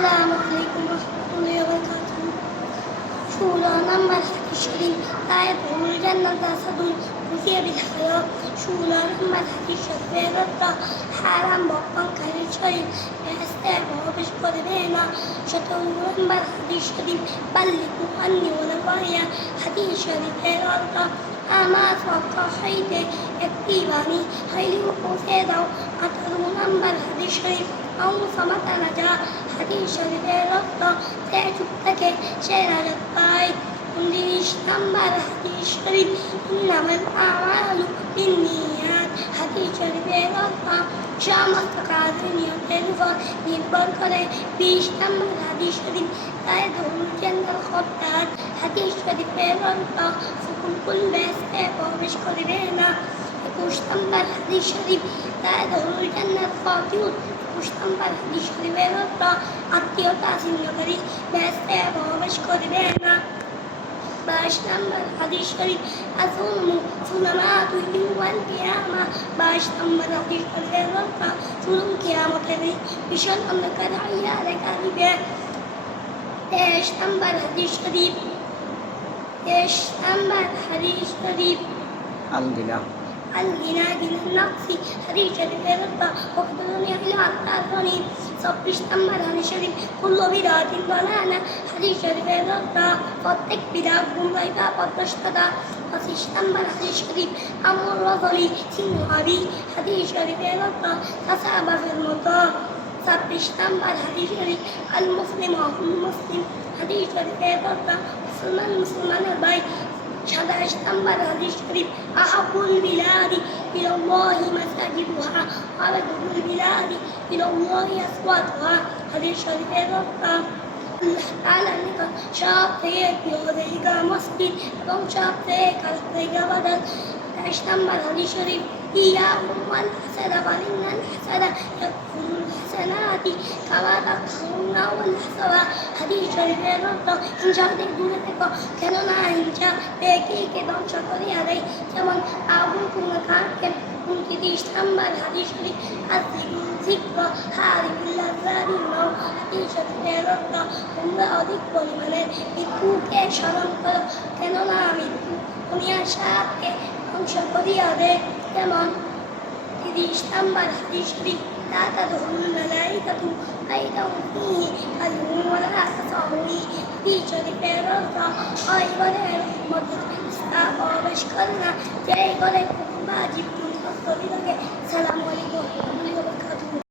السلام عليكم ورحمة الله وبركاته. شورى نمبر حديث شريف لا يدخل الجنة أسد أوتي بالحياة. شورى نمبر حديث شريف حرام بطن كهل شريف بأستاذ وبشكر بينا. شطر نمبر حديث شريف بلغوا عني ولو آية. حديث شريف আমার হাইতে একটি বাণী হাইলিও পৌঁছে দাও। 18 নম্বর হাদিস শরীফ সামাতা রাজা হাদিস শরীফের রক্ত সে চুপ থাকে সে রাজত পায়। 19 নম্বর হাদিস শরীফ ইন্নামাল আমালু বিন্নিয়াত হাদিস শরীফের রক্ত সমস্ত কাজের নিয়তের উপর নির্ভর করে। 20 নম্বর হাদিস শরীফ তাই ধরুন জান্নাত খত্তাত হাদিস শরীফের রক্ত ফুল বেসে প্রবেশ করিবে না। 21 নম্বর হাদিস শরীফ তাই ধরুন জান্নাত ফাতিউত 21 নম্বর হাদিস শরীফের রক্ত আত্মীয়তা ছিন্নকারী বেসে প্রবেশ করিবে না। 22 নম্বর হাদিস শরীফ আযুলমু সুলামাতু ইয়াউমাল কিয়ামা 22 নম্বর হাদিস শরীফের রক্ত জুলুম কিয়ামতের ভীষণ অন্ধকার আইয়া দেখা দিবে। 23 নম্বর হাদিস শরীফ 23 নম্বর হাদিস শরীফ আল-গিনা الغنى غنى النقص حديث شريف رضا وقدرني إلى أنطاني 26 নম্বর হাদিস শরীফ কুল্লু বিদাতিন দালালা হাদিস শরীফের রক্তা প্রত্যেক বিদাত গুমরাহি বা পথভ্রষ্টতা। 25 নম্বর হাদিস শরীফ আমর রাজলি সিংহাবি হাদিস শরীফের রক্তা তাসাবাফের মতো। 26 নম্বর হাদিস শরীফ আল মুসলিম আহুল মুসলিম হাদিস শরীফের রক্তা মুসলমানের ভাই। 27 নম্বর হাদিস শরীফ আহাবুল বিলাদি ইলাল্লাহি মাসাজিদুহা ওয়া আবদুল বিলাদি ইলাল্লাহি আসওয়াতুহা হাদিস শরীফের রক্ত আল্লাহ তাআলা নিকট সবথেকে প্রিয় জায়গা মসজিদ এবং সবথেকে খারাপ জায়গা বাদল। 28 নম্বর হাদিস শরীফ ইয়াকুম ওয়াল হাসাদা ফাইন্নাল হাসাদা ইয়াকুফুরুল হাসানাতি কামা তাকফুরুনা ওয়াল হাসাদা হাদিস শরীফের রক্ত হিংসা থেকে দূরে থেকো কেননা হিংসা ব্যক্তিকে ধ্বংস করিয়া দেয়। যেমন আবু কুমকাকে 29 নম্বর হাদিস শরীফ যিক্র হারিবিল্লাহ জালিমাও হাদিস শরীফের রক্ত তোমরা অধিক পরিমাণে মৃত্যুকে স্মরণ করো কেননা মৃত্যু দুনিয়ার সাপকে ধ্বংস করিয়া দেয়। যেমন 30 নম্বর হাদিস শরীফ لا تدخل الملائكة بيتهم فيه كلب ولا تصعوني হাদিস শরীফের রক্ত ওই ঘরের মধ্যে প্রবেশ করে না যে ঘরে বা জীবন থাকে। সালামু আলাইকুম।